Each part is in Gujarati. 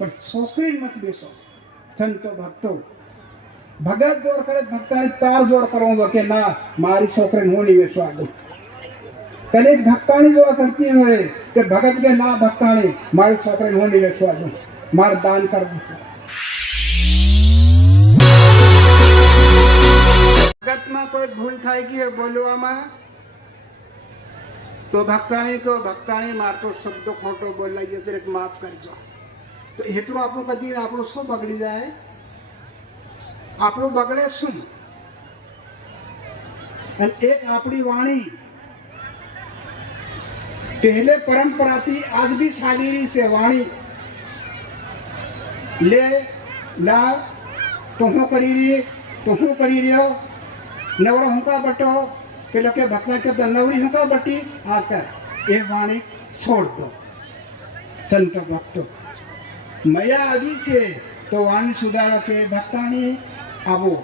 પણ છોકરી મત બેસો. સંતો ભક્તો ભગત જોર કરે, ભક્તાને તાર જોર કરવો કે ના મારી છોકરીને હું નહીં બેસવા દઉં. કનેક ભક્તાણી જોવા કરતી હોય કે ભગત કે ના ભક્તાણી મારી છોકરીને હું નહીં બેસવા દઉં, મારે દાન કરવું છે. ભગતમાં કોઈ ભૂલ થાય ગઈ બોલવામાં તો ભક્તાણી મારતો શબ્દો ખોટો બોલાઈ ગયો તો માફ કરજો. તો એટલું આપણું કદી આપણું શું બગડી જાય? આપણું બગડે શું? અને એક આપણી વાણી પહેલે પરંપરાથી આજ બી ચાલી રહી છે. વાણી લે લા તો હું કરી રહી, તો હું કરી રહ્યો, નવરો હું કા બટો, પેલો કે ભક્તા કે નવરી હું કા બટી, આ કર. એ વાણી છોડ દો. સંતો ભક્તો મયા આવી છે તો વાણી સુધારો કે ભક્તાણી આવો,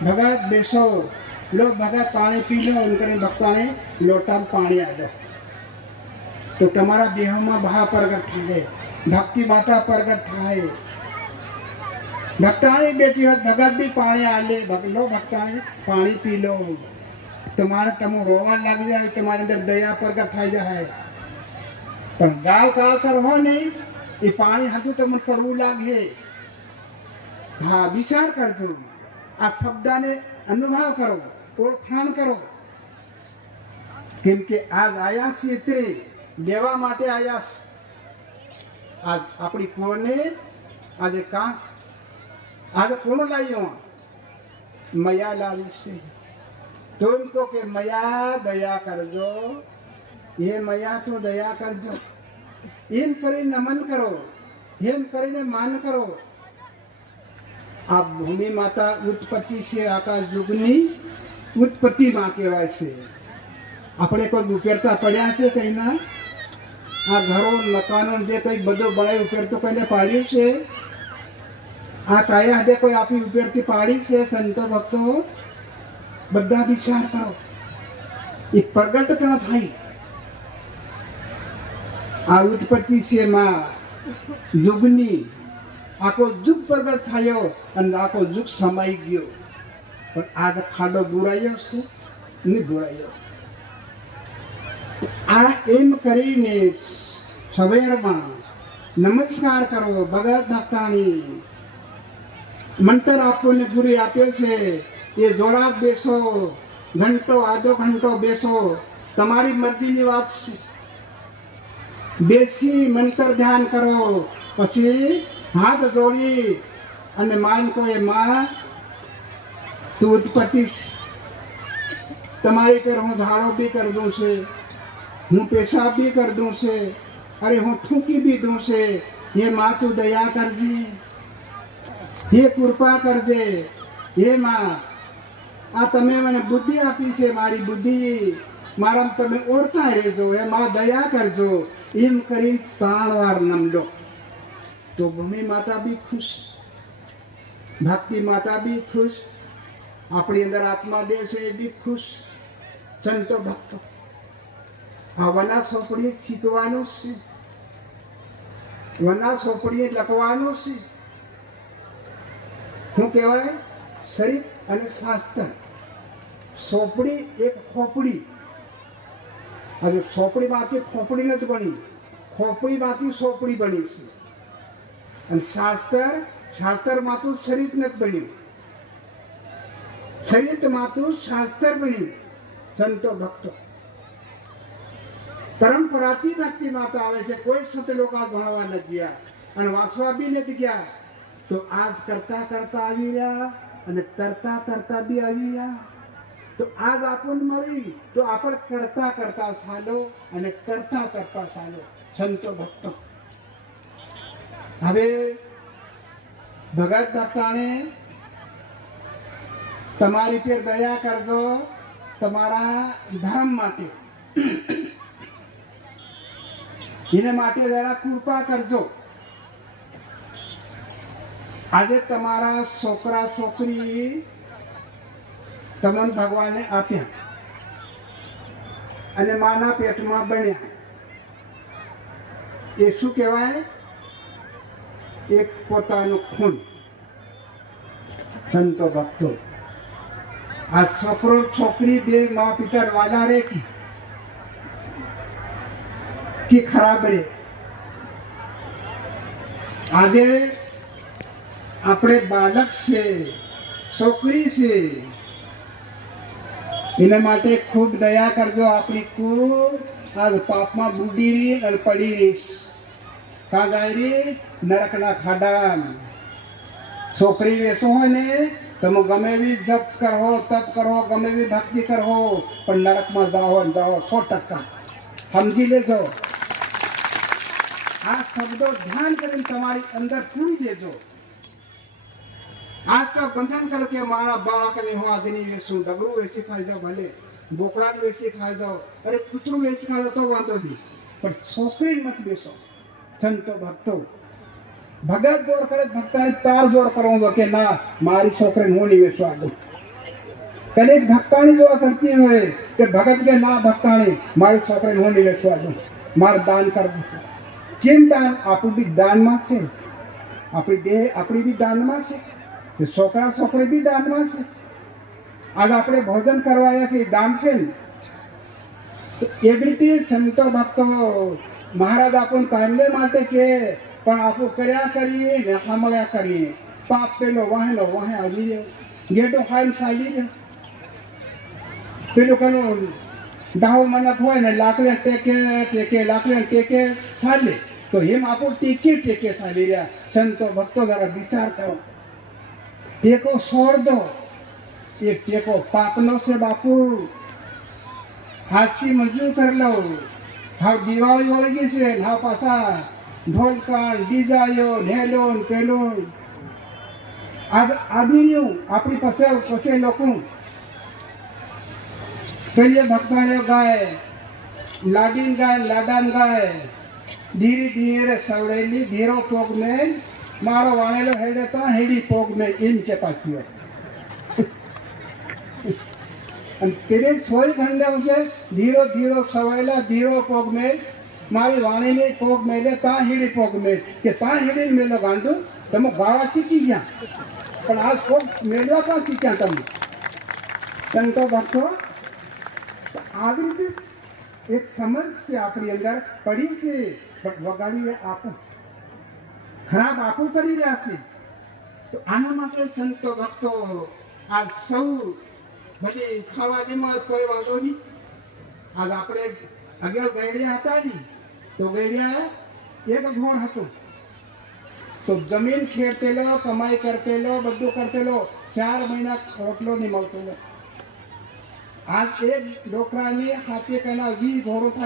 ભગત બેસો, લો ભગત પાણી પી લો એમ કરીને ભક્તાણી લોટામાં પાણી આપો તો તમારા દેહમાં બહા પ્રગટ થાય, ભક્તિ માતા પ્રગટ થાય. ભક્તાણી બેઠી હોત ભગત બી પાણી આલે, લો ભક્તાણી પાણી પી લો, તમારે તમે રોવા લાગી જાય, તમારી અંદર દયા પ્રગટ થઈ જાય. પણ ગાળ કાળ કરવો નહીં, એ પાણી હતું તમને કરવું લાગે. હા, વિચાર કરજો, આ શબ્દને અનુભવ કરો, ઓળખાણ કરો. કેમ કે આજ આયા છે લેવા માટે આયા છે. આજ આપણી કોને આજે કાંચ આજે કોણ લાવ્યો? મયા લાવી છે. તો એમ કહો કે મયા દયા કરજો, એ મયા તો દયા કરજો. એમ કરીને નમન કરો, એમ કરીને માન કરો. આ ભૂમિ માતા ઉત્પત્તિ છે, આકાશ યુગની ઉત્પત્તિ માં કહેવાય છે. આપણે કોઈ ઉપેરતા પડ્યા છે કઈ ના? આ ઘરો મકાનો જે કઈ બધું બનાવી ઉપેરતો કોઈને પાડ્યું છે? આ કાયા હદે કોઈ આપણી ઉપેરથી પાડી છે? સંતો ભક્તો બધા વિચાર કરો, એ પ્રગટ ક્યાં થાય? આ ઉત્પત્તિ છે માં યુગની, આખો યુગ પ્રગટ થયો અને આખો યુગ સમાઈ ગયો. પણ આજ ખાડો બુરાયો છે નહીં બુરાયો. આ એમ કરીને સવેરમાં નમસ્કાર કરો. ભગત ભક્તાણી મંત્ર આપોને ગુરુ આપ્યો છે, એ જોડા બેસો, ઘંટો આધો ઘંટો બેસો, તમારી મરજીની વાત છે. બેસી મંત્ર ધ્યાન કરો, પછી હાથ જોડી અને માન કો એ માં તું ઉત્પત્તિ તમારી કર, હું ઝાડો બી કરી દઉં છે, હું પેશાબ બી કરી દઉં છે, અરે હું થૂકી બી દઉં છે. હે માં તું દયા કરજે, હે કૃપા કરજે. હે માં આ તમે મને બુદ્ધિ આપી છે, મારી બુદ્ધિ મારા તમે ઓળતા રહેજો. હે માં દયા કરજો. એમ કરી 3 વાર નમજો તો ભૂમિ માતા બી ખુશ, ભક્તિ માતા બી ખુશ, આપણી અંદર આત્મા દેવ છે એ બી ખુશ. સંતો ભક્તો આ વના સોપડી શીખવાનું છે, વના સોપડી લખવાનું છે. શું કહેવાય? શરીર અને શાસ્ત્ર. સોપડી એક ખોપડી. હવે સોપડીમાંથી ખોપડી નથી બની, ખોપડીમાંથી સોપડી બની છે. અને શાસ્ત્રમાંથી શરીર નથી બન્યું, શરીરમાંથી શાસ્ત્ર બન્યું. સંતો ભક્તો પરંપરાથી ભક્તિ માતા આવે છે. કોઈ સંત લોકો ભણવા નથી ગયા અને વાંચવા બી નથી ગયા. તો આજ કરતા કરતા આવી રહ્યા અને તરતા તરતા બી આવી રહ્યા. તો આજ આપણને મળી તો આપણે કરતા કરતા ચાલો અને કરતા કરતા ચાલો. સંતો ભક્તો હવે ભગત ભક્તાણે તમારી પર દયા કરજો, તમારા ધર્મ માટે, એને માટે જરા કૃપા કરજો. આજે તમારા છોકરા છોકરી તમને ભગવાને આપ્યા અને માના પેટમાં બન્યા. એ શું કહેવાય? એક પોતાનું ખૂન. સંતો ભક્તો, આ છોકરો છોકરી બે મા પિતા વાલા રે કે ખરાબ રે. આજે આપણે બાળક છે, છોકરી છે, એના માટે ખૂબ દયા કરજો. આપણી ખૂબ આજ પાપમાં બુડી રહી અને પડી રહીશ. કાં જાય રહી નરકના ખાડામાં. છોકરી વેસો હોય ને તમે ગમે એવી જપ કરો, તપ કરો, ગમે એવી ભક્તિ કરો, પણ નરકમાં જાઓ 100%. સમજી લેજો. આ શબ્દો ધ્યાન કરીને તમારી અંદર પૂરી લેજો. આજ તો બંધન કરો કે મારા બાળકને હું આગની વેચું, ડગરું વેચી ખાઈ જાઉં, ભલે બોકડા વેચી ખાઈ જાઉં, અરે કૂતરું વેચી ખાઈ તો વાંધો નહીં, પણ છોકરી મત બેસો. સંતો ભક્તો, ભગત જોર કરે, ભક્તાને તાર જોર કરવો કે ના મારી છોકરીને હું નહીં વેચવા દઉં. કદી ભક્તાની જોવા કરતી હોય કે ભગત કે ના ભક્તાણી મારી છોકરીને હું નહીં વેચવા દઉં, મારે દાન કરવું છે. કેમ દાન? આપણું બી દાનમાં છે, આપણી દેહ આપણી બી દાનમાં છે, છોકરા છોકરી બી દાનમાં છે. આજ આપણે ભોજન કરવા આવ્યા છીએ, દાન છે ને. તો એવી રીતે સંતો ભક્તો મહારાજ આપણને કાયમને માટે કે પણ આપણું કર્યા કરીએ ને સાંભળ્યા કરીએ. પાપ પેલો વાહે આવી જાય, ગેટો ખાઈને ચાલી જાય. પેલું કનું ડાહો મનક હોય ને લાકડી ટેકે લાકડી ટેકે ચાલે, તો એમ આપણું ટેકે ચાલી રહ્યા. સંતો ભક્તો જરા વિચાર કરો. ટેકો છોડ દો, એ ટેકો પાપનો છે બાપુ. હાથથી મજૂર કરી લો. હા દિવાળી વળગી છે, હા પાછા ઢોલકાન ડીજાયો ઢેલો પેલો આવી રહ્યું આપણી પાસે લોકો. પેલી ભક્તાણીઓ ગાય, લાડીન ગાય, લાડાન ગાય, ધીરે ધીરે સવડેલી ધીરો પોગ મેં મારો વાણેલો હેડે તો હેડી પોગ મેં એમ કે પાછી. અને પેલે છોઈ ઘંડે છે ધીરો ધીરો સવાયેલા ધીરો પોગ મેં મારી વાણીની પોગ મેલે તા હેડી પોગ મેં કે તા હેડી મેલો ગાંડું. તમે ગાવા શીખી ગયા, પણ આ પોગ મેળવા ક્યાં શીખ્યા તમે? સંતો ભક્તો, આવી રીતે એક સમસ્યા આપણી અંદર પડી છે, પણ વગાડીએ આપું ખરાબ આપું કરી રહ્યા છે. તો આના માટે સંતો ભક્તો આ સૌ બધી ખાવાનીમાં કોઈ વાંધો નહીં. આજ આપણે અગિયાર ગયડિયા હતા ને, તો ગયડિયા એક ઘોણ હતું, તો જમીન ખેડતેલો, કમાઈ કરતેલો, બધું કરતેલો, 4 મહિના રોટલો નહીં મળતો. આજ એક ડોકરાની હાથે કના 20 ઘોડો થાય.